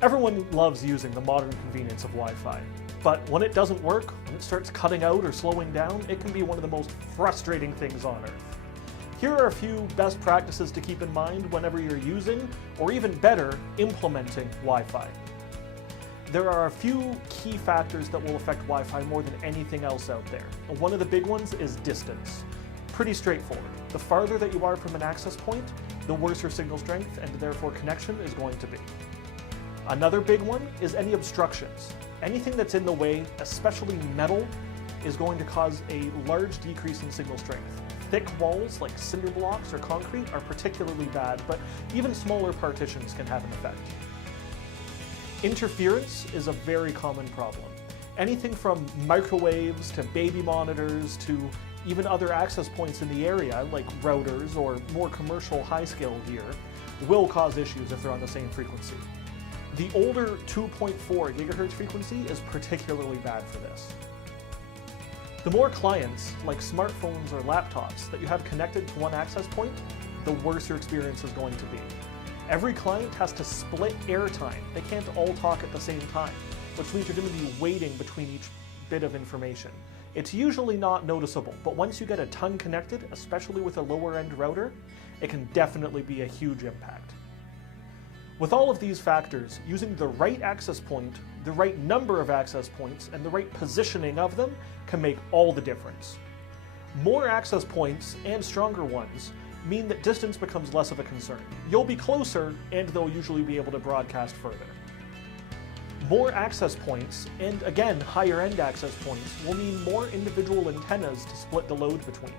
Everyone loves using the modern convenience of Wi-Fi, but when it doesn't work, when it starts cutting out or slowing down, it can be one of the most frustrating things on Earth. Here are a few best practices to keep in mind whenever you're using, or even better, implementing Wi-Fi. There are a few key factors that will affect Wi-Fi more than anything else out there. And one of the big ones is distance. Pretty straightforward. The farther that you are from an access point, the worse your signal strength and therefore connection is going to be. Another big one is any obstructions. Anything that's in the way, especially metal, is going to cause a large decrease in signal strength. Thick walls like cinder blocks or concrete are particularly bad, but even smaller partitions can have an effect. Interference is a very common problem. Anything from microwaves to baby monitors to even other access points in the area like routers or more commercial high-scale gear will cause issues if they're on the same frequency. The older 2.4 gigahertz frequency is particularly bad for this. The more clients, like smartphones or laptops, that you have connected to one access point, the worse your experience is going to be. Every client has to split airtime. They can't all talk at the same time, which means you're going to be waiting between each bit of information. It's usually not noticeable, but once you get a ton connected, especially with a lower-end router, it can definitely be a huge impact. With all of these factors, using the right access point, the right number of access points, and the right positioning of them can make all the difference. More access points, and stronger ones, mean that distance becomes less of a concern. You'll be closer, and they'll usually be able to broadcast further. More access points, and again, higher-end access points, will mean more individual antennas to split the load between.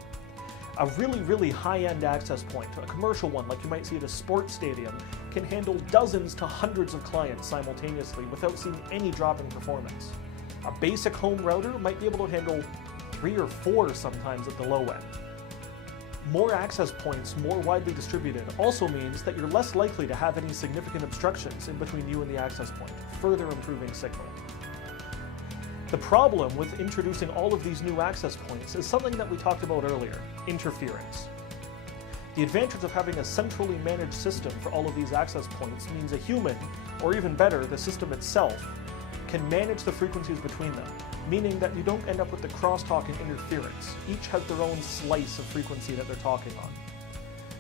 A really high-end access point, a commercial one like you might see at a sports stadium, can handle dozens to hundreds of clients simultaneously without seeing any drop in performance. A basic home router might be able to handle 3 or 4 sometimes at the low end. More access points, more widely distributed, also means that you're less likely to have any significant obstructions in between you and the access point, further improving signal. The problem with introducing all of these new access points is something that we talked about earlier, interference. The advantage of having a centrally managed system for all of these access points means a human, or even better, the system itself, can manage the frequencies between them, meaning that you don't end up with the crosstalk and interference. Each has their own slice of frequency that they're talking on.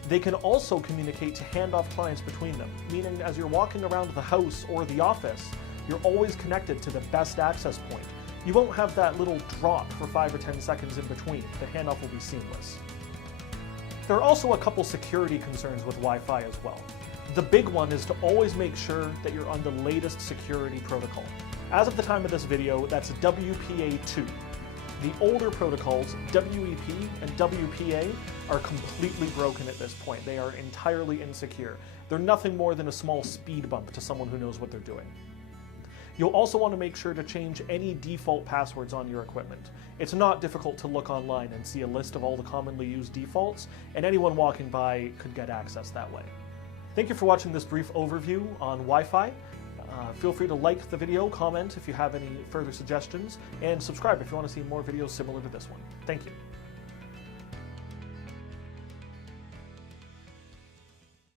They can also communicate to handoff clients between them, meaning as you're walking around the house or the office, you're always connected to the best access point. You won't have that little drop for 5 or 10 seconds in between. The handoff will be seamless. There are also a couple security concerns with Wi-Fi as well. The big one is to always make sure that you're on the latest security protocol. As of the time of this video, that's WPA2. The older protocols, WEP and WPA, are completely broken at this point. They are entirely insecure. They're nothing more than a small speed bump to someone who knows what they're doing. You'll also want to make sure to change any default passwords on your equipment. It's not difficult to look online and see a list of all the commonly used defaults, and anyone walking by could get access that way. Thank you for watching this brief overview on Wi-Fi. Feel free to like the video, comment if you have any further suggestions, and subscribe if you want to see more videos similar to this one. Thank you.